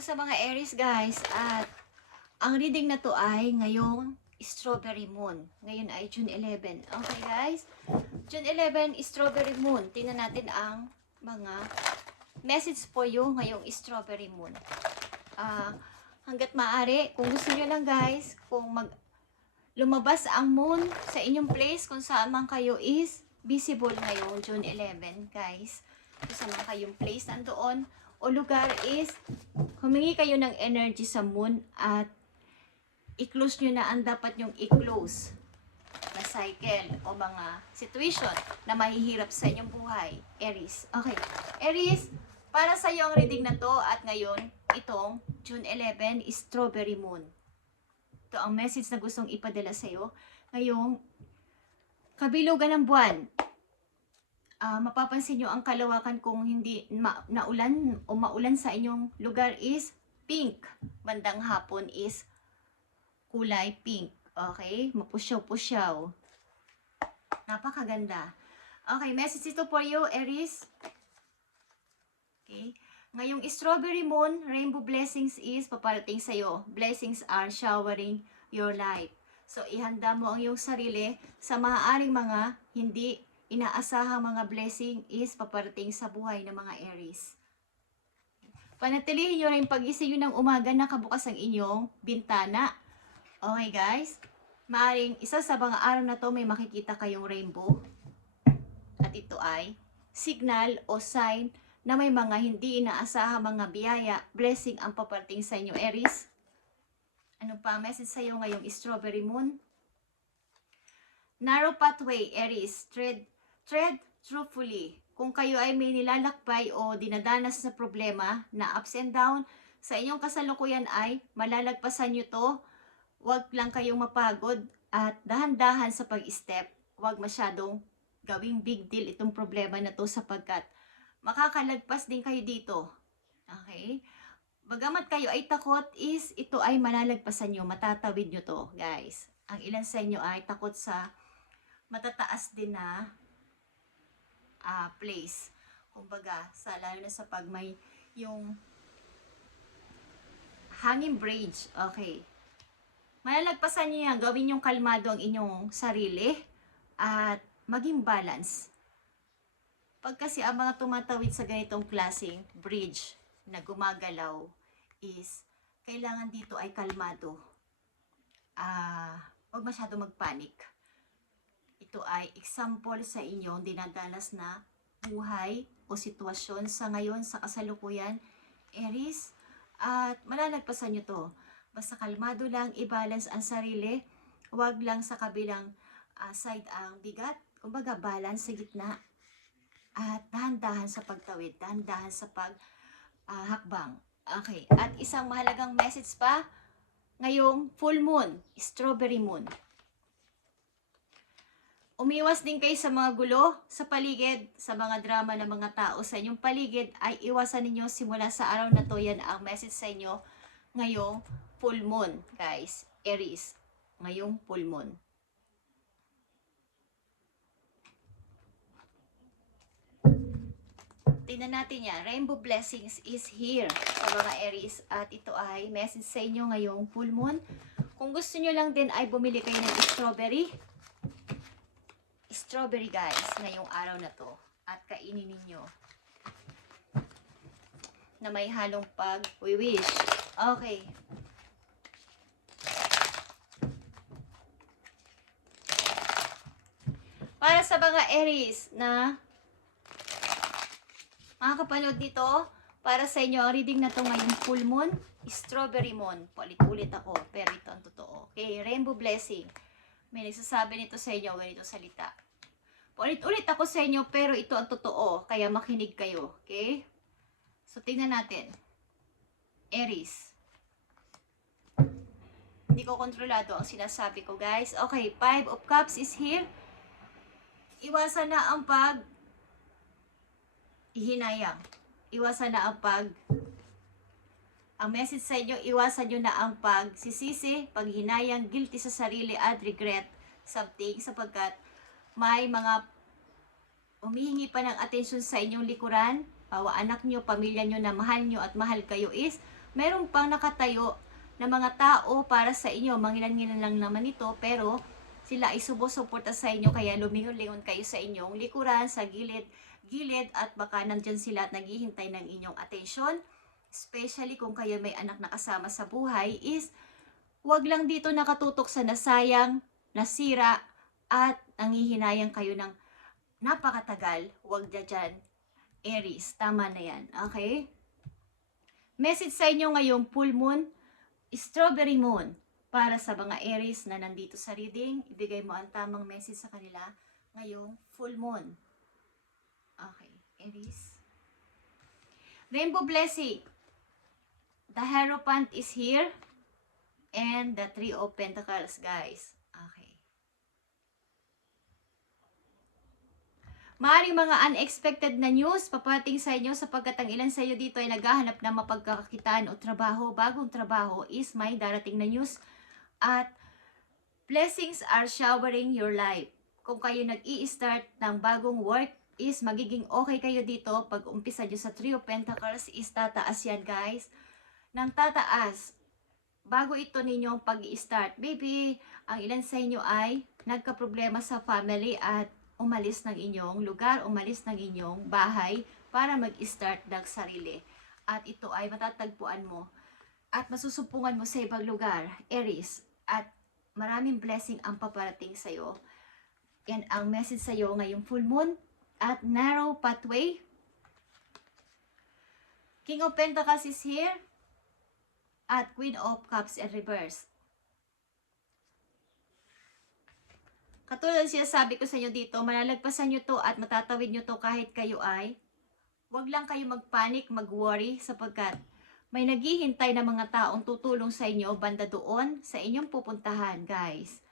Para sa mga Aries guys, at ang reading na to ay ngayong Strawberry Moon. Ngayon ay June 11. Okay guys? June 11, Strawberry Moon. Tingnan natin ang mga message for you ngayong Strawberry Moon. Hanggat maaari, kung gusto nyo lang guys, kung lumabas ang moon sa inyong place, kung saan man kayo is visible ngayong June 11 guys. Kung saan man kayong place nandoon o lugar is humingi kayo ng energy sa moon at i-close nyo na ang dapat nyong i-close na cycle o mga situation na mahihirap sa inyong buhay, Aries. Okay, Aries, para sa iyo ang reading na to at ngayon, itong June 11, Strawberry Moon. Ito ang message na gustong ipadala sa iyo ngayong kabilugan ng buwan. Mapapansin nyo ang kalawakan kung hindi naulan o maulan sa inyong lugar is pink. Bandang hapon is kulay pink. Okay? Mapusyaw-pusyaw. Napakaganda. Okay, message ito for you, Aries. Okay. Ngayong Strawberry Moon, rainbow blessings is paparating sa'yo. Blessings are showering your life. So, ihanda mo ang iyong sarili sa maaaring mga hindi inaasahang mga blessing is paparating sa buhay ng mga Aries. Panatilihin nyo rin pag-gising nyo ng umaga na kabukas ang inyong bintana. Okay guys? Maaring isa sa mga araw na to may makikita kayong rainbow. At ito ay signal o sign na may mga hindi inaasahang mga biyaya, blessing ang paparating sa inyo, Aries. Ano pa ang message sa iyo ngayong Strawberry Moon? Narrow pathway, Aries. Tread truthfully. Kung kayo ay may nilalakbay o dinadanas na problema na ups and down sa inyong kasalukuyan ay malalagpasan nyo to. Huwag lang kayong mapagod at dahan-dahan sa pag-step. Huwag masyadong gawing big deal itong problema na to sapagkat makakalagpas din kayo dito. Okay? Bagamat kayo ay takot is ito ay malalagpasan nyo. Matatawid nyo to, guys. Ang ilan sa inyo ay takot sa matataas din na place. Kumbaga, lalo na sa pag may yung hanging bridge. Okay. Malalagpasan niyo yan. Gawin yung kalmado ang inyong sarili at maging balance. Pag kasi ang mga tumatawid sa ganitong klaseng bridge na gumagalaw is kailangan dito ay kalmado. Huwag masyado magpanik. Ito ay example sa inyong dinadanas na buhay o sitwasyon sa ngayon sa kasalukuyan, Aries. At malalagpasan nyo to. Basta kalmado lang, i-balance ang sarili. Huwag lang sa kabilang side ang bigat. Kumbaga, balance sa gitna. At dahan-dahan sa pagtawid, dahan-dahan sa paghakbang. Okay. At isang mahalagang message pa, ngayong full moon, Strawberry Moon. Umiwas din kayo sa mga gulo sa paligid, sa mga drama ng mga tao sa inyong paligid ay iwasan ninyo simula sa araw na to. Yan ang message sa inyo ngayong full moon, guys. Aries, ngayong full moon. Tingnan natin yan. Rainbow blessings is here sa mga Aries at ito ay message sa inyo ngayong full moon. Kung gusto nyo lang din ay bumili kayo ng strawberry guys ngayong araw na to at kainin ninyo na may halong pag-wish. Okay. Para sa mga Aries na makakapanood dito, para sa inyo ang reading na to ngayong full moon, Strawberry Moon. Paulit-ulit ako, pero ito ang totoo. Okay, rainbow blessing. May nagsasabi nito sa inyo, ganito salita. Paulit-ulit ako sa inyo, pero ito ang totoo, kaya makinig kayo. Okay? So, tingnan natin. Aries. Hindi ko kontrolado ang sinasabi ko, guys. Okay, 5 of Cups is here. Iwasan na ang ihinayang. Iwasan na ang message sa inyo, iwasan nyo na ang pagsisisi, paghinayang, guilty sa sarili at regret something sapagkat may mga humihingi pa ng atensyon sa inyong likuran, anak nyo, pamilya nyo na mahal nyo at mahal kayo is meron pang nakatayo na mga tao para sa inyo. Mangilan-ngilan lang naman ito, pero sila ay sumusuporta sa inyo, kaya lumingon-lingon kayo sa inyong likuran, sa gilid, at baka nandyan sila at naghihintay ng inyong atensyon. Especially kung kayo may anak na kasama sa buhay, is wag lang dito nakatutok sa nasayang, nasira, at nangihinayang kayo ng napakatagal. Wag dyan, Aries. Tama na yan. Okay? Message sa inyo ngayong full moon, strawberry moon. Para sa mga Aries na nandito sa reading, ibigay mo ang tamang message sa kanila ngayong full moon. Okay, Aries. Rainbow blessing. The Hierophant is here. And the Three of Pentacles, guys. Okay. Maaaring mga unexpected na news papating sa inyo sapagkat ang ilan sa inyo dito ay naghahanap ng mapagkakakitaan o trabaho. Bagong trabaho is may darating na news. At blessings are showering your life. Kung kayo nag-i-start ng bagong work, is magiging okay kayo dito. Pag umpisa nyo sa Three of Pentacles, is tataas yan, guys. Nang tataas, bago ito ninyong pag-i-start, maybe ang ilan sa inyo ay nagka-problema sa family at umalis ng inyong lugar, umalis ng inyong bahay para mag-start ng sarili. At ito ay matatagpuan mo at masusumpungan mo sa ibang lugar, Aries. At maraming blessing ang paparating sa iyo. Yan ang message sa iyo ngayong full moon. At narrow pathway. King of Pentacles is here. At Queen of Cups in reverse. Katulad siya sabi ko sa inyo dito, malalagpasan nyo to at matatawid nyo to kahit kayo ay wag lang kayo magpanik, mag-worry sapagkat may naghihintay na mga taong tutulong sa inyo banda doon sa inyong pupuntahan, guys.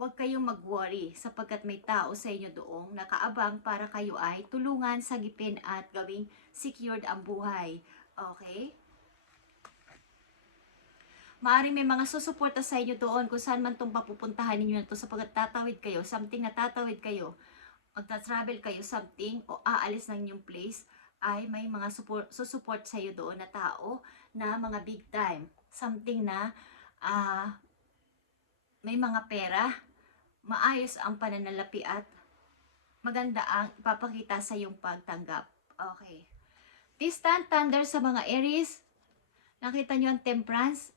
Huwag kayong mag-worry sapagkat may tao sa inyo doong nakaabang para kayo ay tulungan, sagipin at gawing secured ang buhay. Okay? Maaaring may mga susuporta sa inyo doon kung saan man itong papupuntahan ninyo na ito sapagkat tatawid kayo, something na tatawid kayo, magta-travel kayo, something, o aalis ng inyong place, ay may mga susuport sa iyo doon na tao na mga big time. Something na may mga pera, maayos ang pananalapi at maganda ang ipapakita sa iyong pagtanggap. Okay. Distant thunder sa mga Aries. Nakita nyo ang Temperance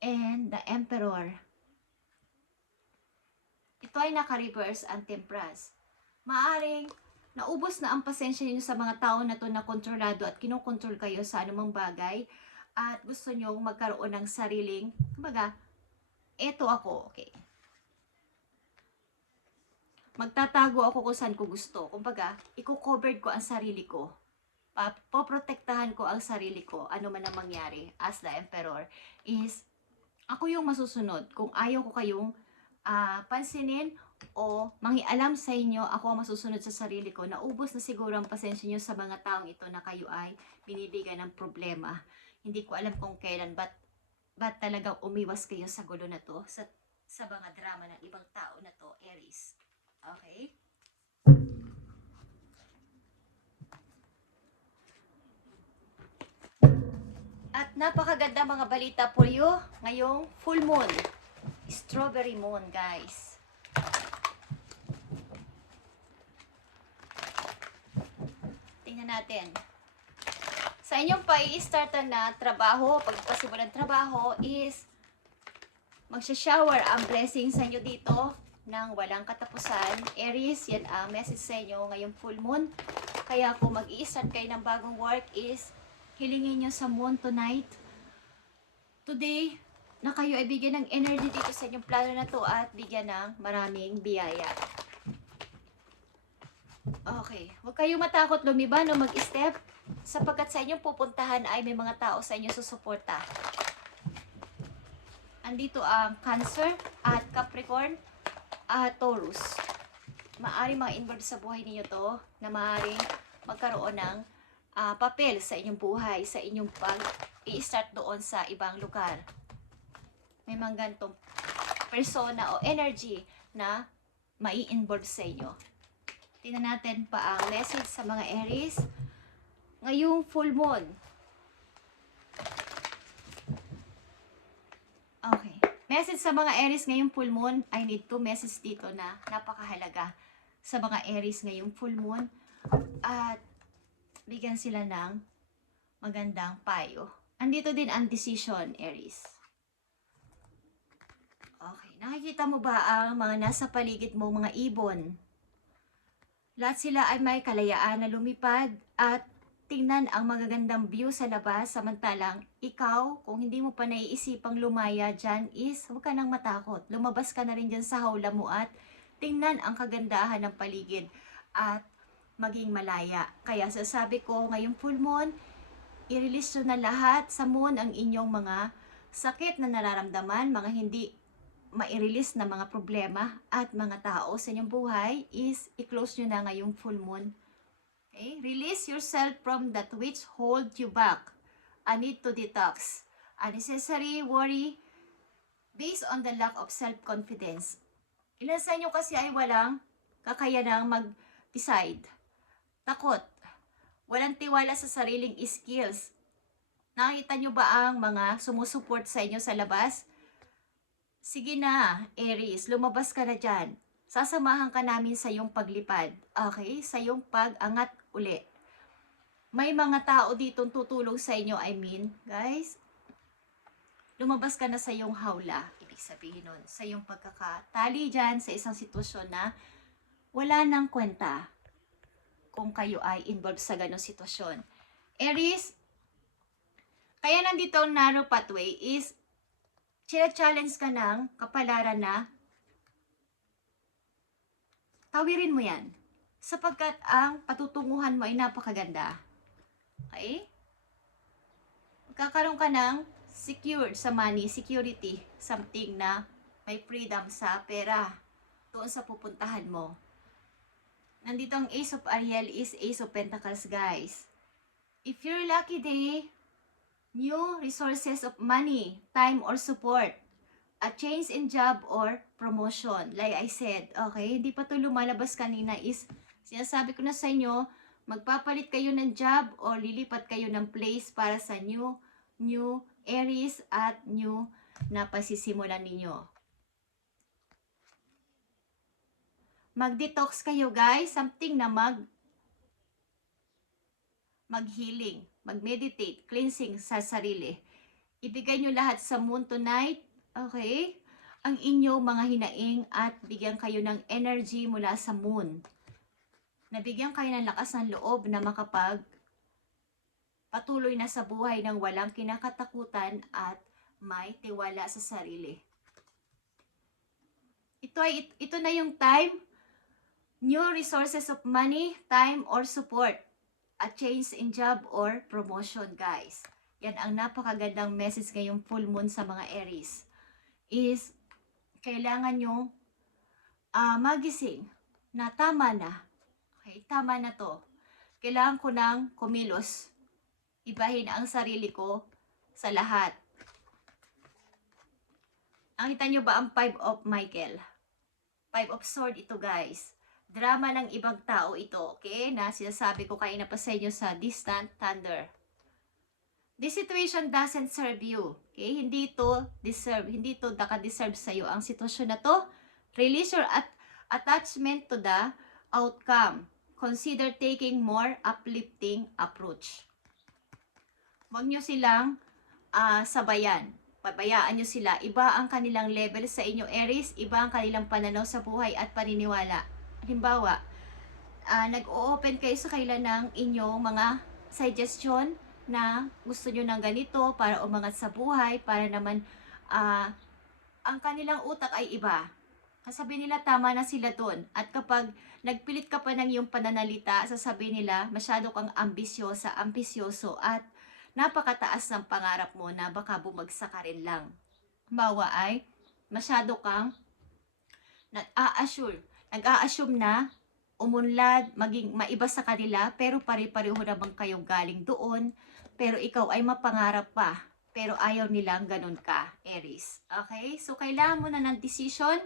and the Emperor. Ito ay naka-reverse ang Temperance. Maaring naubos na ang pasensya niyo sa mga tao na to na kontrolado at kinokontrol kayo sa anumang bagay at gusto nyo magkaroon ng sariling, kumbaga, eto ako, okay. Magtatago ako kung saan ko gusto. Kumbaga, i-covered ko ang sarili ko. Poprotektahan ko ang sarili ko, ano man ang mangyari, as the Emperor, is ako yung masusunod. Kung ayaw ko kayong pansinin o mangialam sa inyo, ako ang masusunod sa sarili ko. Naubos na siguro ang pasensya nyo sa mga taong ito na kayo ay binibigyan ng problema. Hindi ko alam kung kailan, but talagang umiwas kayo sa gulo na to, sa mga drama ng ibang tao na to, Aries. Okay? At napakaganda mga balita for you ngayong full moon. Strawberry moon, guys. Tingnan natin. Sa inyong pa-i-startan na trabaho, pagpasimulan ng trabaho is magsha-shower ang blessing sa inyo dito ng walang katapusan. Aries, yan ang message sa inyo ngayong full moon. Kaya kung mag-i-start kayo ng bagong work is hilingin nyo sa moon tonight. Today, na kayo ay bigyan ng energy dito sa inyong plano na to at bigyan ng maraming biyaya. Okay, huwag kayong matakot lumiban o mag-step sapagkat sa inyong pupuntahan ay may mga tao sa inyo susuporta. Andito ang Cancer at Capricorn at Taurus. Maaring mga involved sa buhay niyo to na maaring magkaroon ng papel sa inyong buhay, sa inyong pag-i-start doon sa ibang lugar. May mga ganitong persona o energy na mai-involve sa inyo. Tingnan natin pa ang message sa mga Aries ngayong full moon. Okay. Message sa mga Aries ngayong full moon. I need to message dito na napakahalaga sa mga Aries ngayong full moon. At bigyan sila ng magandang payo. Andito din ang decision, Aries. Okay. Nakikita mo ba ang mga nasa paligid mo, mga ibon? Lahat sila ay may kalayaan na lumipad at tingnan ang magagandang view sa labas, samantalang ikaw, kung hindi mo pa naiisipang lumaya dyan, is huwag ka nang matakot. Lumabas ka na rin dyan sa hawla mo at tingnan ang kagandahan ng paligid at maging malaya. Kaya sasabi ko, ngayong full moon, i-release nyo na lahat sa moon ang inyong mga sakit na nararamdaman, mga hindi ma-release na mga problema at mga tao sa inyong buhay is i-close nyo na ngayong full moon. Okay? Release yourself from that which hold you back. I need to detox. Unnecessary worry based on the lack of self-confidence. Ilan sa inyo kasi ay walang kakayanang mag-decide. Takot. Walang tiwala sa sariling skills. Nakita nyo ba ang mga sumusuport sa inyo sa labas? Sige na, Aries, lumabas ka na dyan. Sasamahan ka namin sa iyong paglipad. Okay? Sa iyong pag-angat uli. May mga tao dito tutulong sa inyo, guys. Lumabas ka na sa iyong hawla. Ibig sabihin nun, sa iyong pagkakatali dyan, sa isang sitwasyon na wala nang kwenta kung kayo ay involved sa ganong sitwasyon. Aries, kaya nandito ang narrow pathway is challenge ka ng kapalaran na tawirin mo yan. Sapagkat ang patutunguhan mo ay napakaganda. Okay? Magkakaroon ka ng secured sa money, security, something na may freedom sa pera doon sa pupuntahan mo. Nandito ang Ace of Ariel is Ace of Pentacles, guys. If you're lucky day, new resources of money, time or support, a change in job or promotion. Like I said, okay, hindi pa ito lumalabas kanina is, sinasabi ko na sa inyo, magpapalit kayo ng job or lilipat kayo ng place para sa new Aries at new na pasisimulan ninyo. Mag-detox kayo, guys, something na mag-healing, mag-meditate, cleansing sa sarili. Ibigay nyo lahat sa moon tonight, okay? Ang inyong mga hinaing at bigyan kayo ng energy mula sa moon. Nabigyan kayo ng lakas ng loob na makapag patuloy na sa buhay ng walang kinakatakutan at may tiwala sa sarili. Ito na yung time, new resources of money, time or support, a change in job or promotion, guys. Yan ang napakagandang message ngayong full moon sa mga Aries. Is kailangan nyo magising na tama na. Okay, tama na to. Kailangan ko nang kumilos. Ibahin ang sarili ko sa lahat. Nakita nyo ba ang 5 of Michael? 5 of Sword ito, guys. Drama ng ibang tao ito, okay? Na sinasabi ko kayo na pa sa inyo sa Distant Thunder. This situation doesn't serve you. Okay? Hindi ito deserve. Hindi ito naka-deserve sa'yo. Ang sitwasyon na to, release your attachment to the outcome. Consider taking more uplifting approach. Huwag nyo silang sabayan. Pabayaan nyo sila. Iba ang kanilang level sa inyo, Aries. Iba ang kanilang pananaw sa buhay at paniniwala. Halimbawa, nag-o-open kayo sa kailan ng inyong mga suggestion na gusto nyo ng ganito para umangat sa buhay, para naman ang kanilang utak ay iba. Kasabi nila tama na sila dun. At kapag nagpilit ka pa ng iyong pananalita, sasabihin nila masyado kang ambisyoso at napakataas ng pangarap mo na baka bumagsak ka rin lang. Halimbawa ay masyado kang nag-a-assume na umunlad, maging maiba sa kanila, pero pare-pareho naman kayong galing doon, pero ikaw ay mapangarap pa, pero ayaw nilang ganun ka, Aries. Okay? So, kailangan mo na ng decision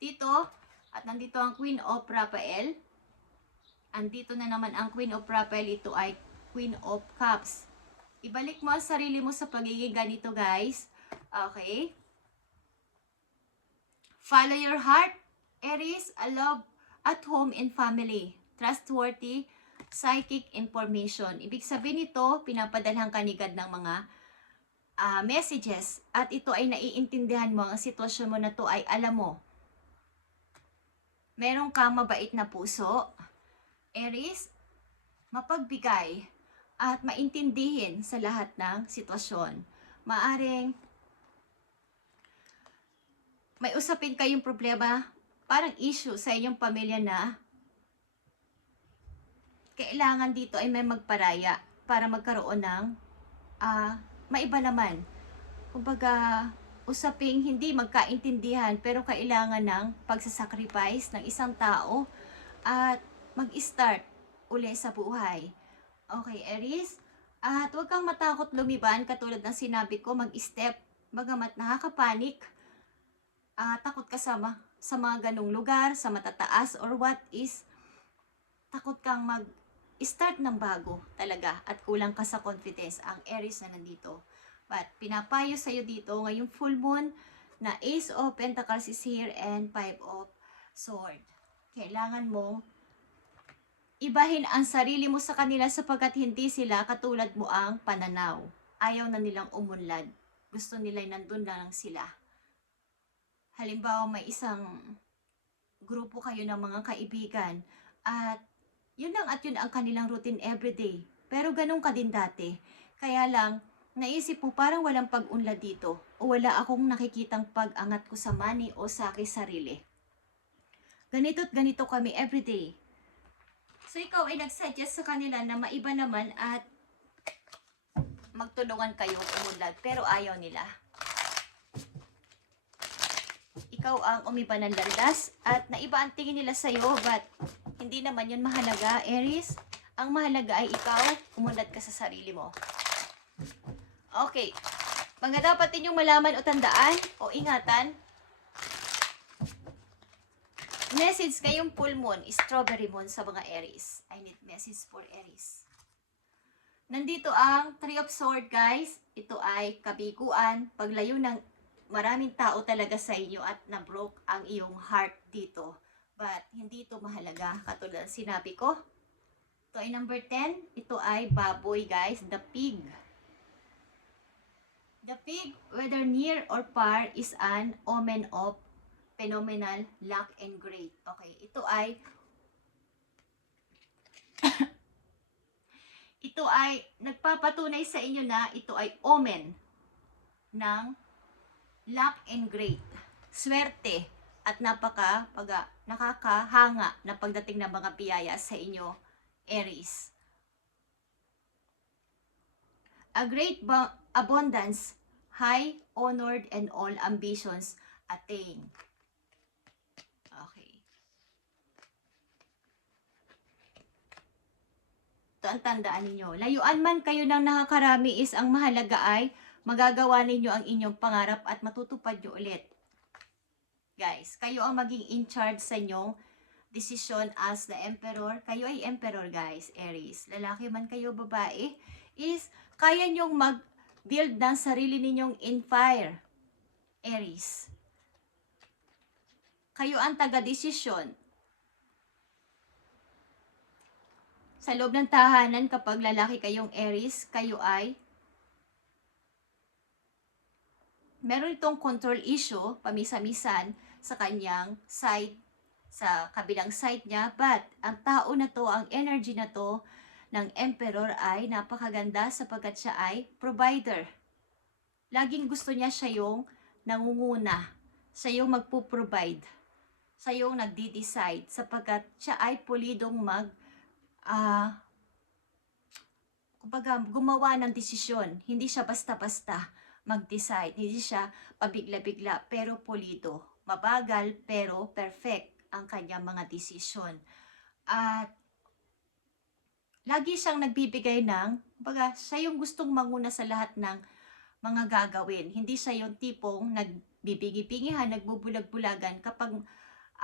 dito, at nandito ang Queen of Raphael. Andito na naman ang Queen of Raphael, ito ay Queen of Cups. Ibalik mo ang sarili mo sa pagiging ganito, guys. Okay? Follow your heart, Aries, a love at home and family. Trustworthy, psychic information. Ibig sabihin nito, pinapadalhan ka ni God ng mga messages at ito ay naiintindihan mo, ang sitwasyon mo na to ay alam mo. Meron kang mabait na puso, Aries, mapagbigay at maintindihin sa lahat ng sitwasyon. Maaring may usapin kayong problema, parang issue sa inyong pamilya na kailangan dito ay may magparaya para magkaroon ng maiba naman. Kumbaga, usaping hindi magkaintindihan pero kailangan ng pagsasacrifice ng isang tao at mag-start uli sa buhay. Okay, Aries? At huwag kang matakot lumiban katulad ng sinabi ko, mag-step. Bagamat nakakapanik, takot ka sa mga ganung lugar, sa matataas or what is, takot kang mag-start ng bago talaga at kulang ka sa confidence, ang Aries na nandito. But pinapayo sa'yo dito ngayong full moon na Ace of Pentacles is here and Five of Swords. Kailangan mo ibahin ang sarili mo sa kanila sapagkat hindi sila katulad mo ang pananaw. Ayaw na nilang umunlad. Gusto nila nandun lang sila. Halimbawa may isang grupo kayo ng mga kaibigan at yun lang at yun ang kanilang routine everyday. Pero ganun ka din dati. Kaya lang, naisip mo parang walang pag-unlad dito o wala akong nakikitang pag-angat ko sa money o sa aking sarili. Ganito't ganito kami everyday. So ikaw ay nagsuggest sa kanila na maiba naman at magtulungan kayo umunlad pero ayaw nila. Ikaw ang umiba ng landas at naiba ang tingin nila sa'yo but hindi naman yun mahalaga, Aries. Ang mahalaga ay ikaw, umunlad ka sa sarili mo. Okay. Mga dapat ninyong malaman o tandaan o ingatan. Message ngayong full moon, strawberry moon sa mga Aries. I need message for Aries. Nandito ang Three of Swords, guys. Ito ay kabiguan, paglayo ng maraming tao talaga sa inyo at na-broke ang iyong heart dito. But hindi ito mahalaga. Katulad ng sinabi ko. Ito ay number 10. Ito ay baboy, guys. The pig. The pig, whether near or far, is an omen of phenomenal luck and great. Okay, ito ay ito ay nagpapatunay sa inyo na ito ay omen ng luck and great. Swerte at nakakahanga na pagdating ng mga biyaya sa inyo, Aries. A great abundance, high, honored, and all ambitions attain. Okay. Ito ang tandaan ninyo. Layuan man kayo ng nakakarami is ang mahalaga ay magagawa ninyo ang inyong pangarap at matutupad nyo ulit. Guys, kayo ang maging in charge sa inyong decision as the emperor. Kayo ay emperor, guys, Aries. Lalaki man kayo, babae, is kaya nyong mag-build ng sarili ninyong empire, Aries. Kayo ang taga-desisyon. Sa loob ng tahanan, kapag lalaki kayong Aries, kayo ay meron itong control issue, pamisa-misan sa kanyang side, sa kabilang side niya. But, ang tao na to, ang energy na to, ng emperor ay napakaganda sapagkat siya ay provider. Laging gusto niya siya yung nangunguna, siya yung magpo-provide, siya yung nagdi-decide sapagkat siya ay pulidong kumbaga gumawa ng desisyon. Hindi siya basta-basta mag-decide. Hindi siya pabigla-bigla pero pulido. Mabagal pero perfect ang kanyang mga desisyon. At lagi siyang nagbibigay ng, kumbaga, siya yung gustong manguna sa lahat ng mga gagawin. Hindi siya yung tipong nagbibingi-bingihan, nagbubulag-bulagan kapag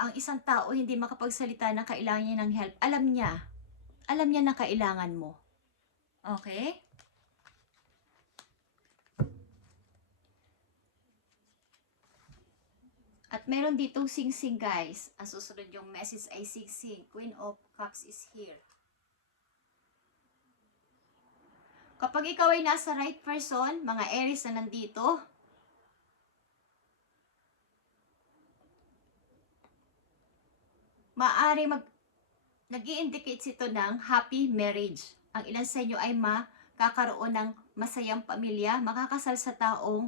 ang isang tao hindi makapagsalita na kailangan niya ng help. Alam niya na kailangan mo. Okay? At meron ditong sing-sing, guys. Ang susunod yung message ay sing-sing. Queen of Cups is here. Kapag ikaw ay nasa right person, mga Aries na nandito, maaari nag-i-indicate ito ng happy marriage. Ang ilan sa inyo ay makakaroon ng masayang pamilya, makakasal sa taong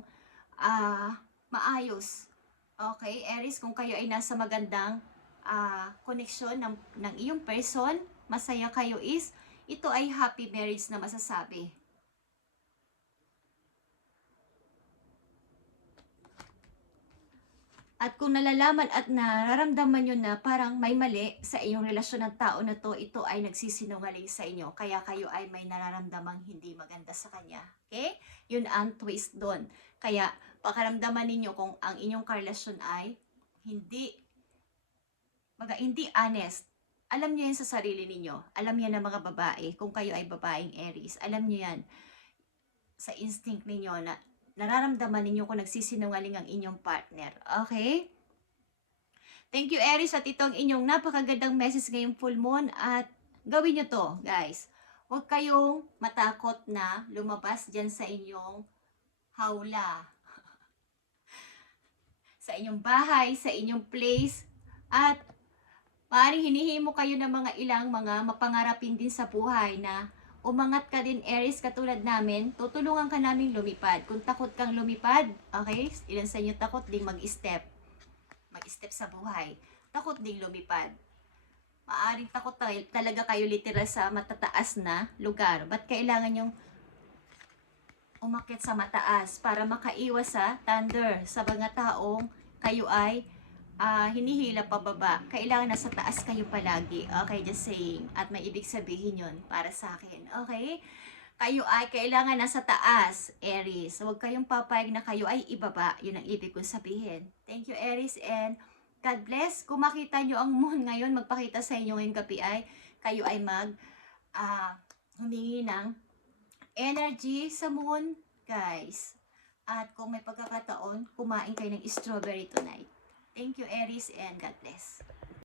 maayos. Okay, Aries, kung kayo ay nasa magandang koneksyon ng iyong person, masaya kayo ito ay happy marriage na masasabi. At kung nalalaman at nararamdaman nyo na parang may mali sa iyong relasyon ng tao na to, ito ay nagsisinungaling sa inyo. Kaya kayo ay may nararamdamang hindi maganda sa kanya. Okay? Yun ang twist doon. Kaya pakaramdaman ninyo kung ang inyong karelasyon ay hindi honest. Alam nyo yan sa sarili ninyo. Alam yan ng mga babae. Kung kayo ay babaeng Aries, alam nyo yan sa instinct ninyo na nararamdaman ninyo kung nagsisinungaling ang inyong partner. Okay? Thank you, Aries, at itong inyong napakagandang message ngayong full moon. At gawin nyo to, guys. Huwag kayong matakot na lumabas dyan sa inyong hawla. Sa inyong bahay, sa inyong place. At maaaring hinihimo kayo ng mga ilang mga mapangarapin din sa buhay na umangat ka din, Aries, katulad namin, tutulungan ka namin lumipad. Kung takot kang lumipad, okay, ilan sa inyo takot ding mag-step sa buhay. Takot ding lumipad. Maaring takot talaga kayo literal sa matataas na lugar. Ba't kailangan yung umakyat sa mataas para makaiwas sa thunder sa mga taong kayo ay hinihila pababa. Kailangan nasa taas kayo palagi. Okay, just saying. At may ibig sabihin yun para sa akin. Okay? Kayo ay kailangan nasa taas, Aries. Huwag kayong papayag na kayo ay ibaba. Yun ang ibig kong sabihin. Thank you, Aries, and God bless. Kung makita nyo ang moon ngayon, magpakita sa inyo ngayong gabi ay kayo ay humingi ng energy sa moon, guys. At kung may pagkakataon, kumain kayo ng strawberry tonight. Thank you, Aries, and God bless.